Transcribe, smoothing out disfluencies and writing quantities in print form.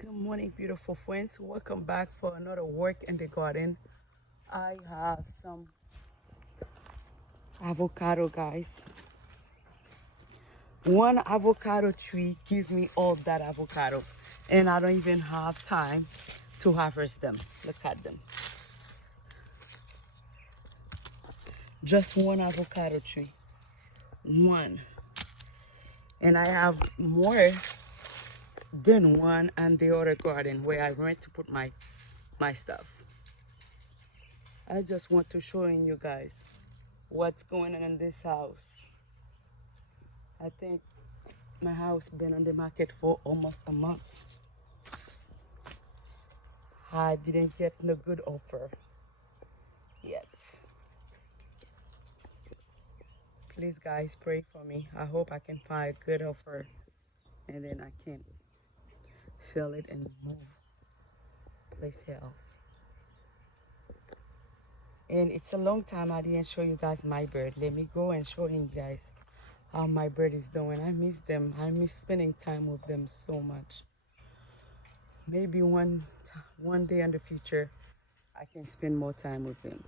Good morning, beautiful friends. Welcome back for another work in the garden. I have some avocado, guys. One avocado tree give me all that avocado, and I don't even have time to harvest them. Look at them. Just one avocado tree. One. And I have more than one in the other garden where I went to put my stuff. I just want to show you guys what's going on in this house. I think my house been on the market for almost a month. I didn't get no good offer yet. Please guys pray for me. I hope I can find a good offer and then I can sell it and move place else. And it's a long time I didn't show you guys my bird. Let me go and show you guys how my bird is doing. I miss them. I miss spending time with them so much. Maybe one day in the future I can spend more time with them.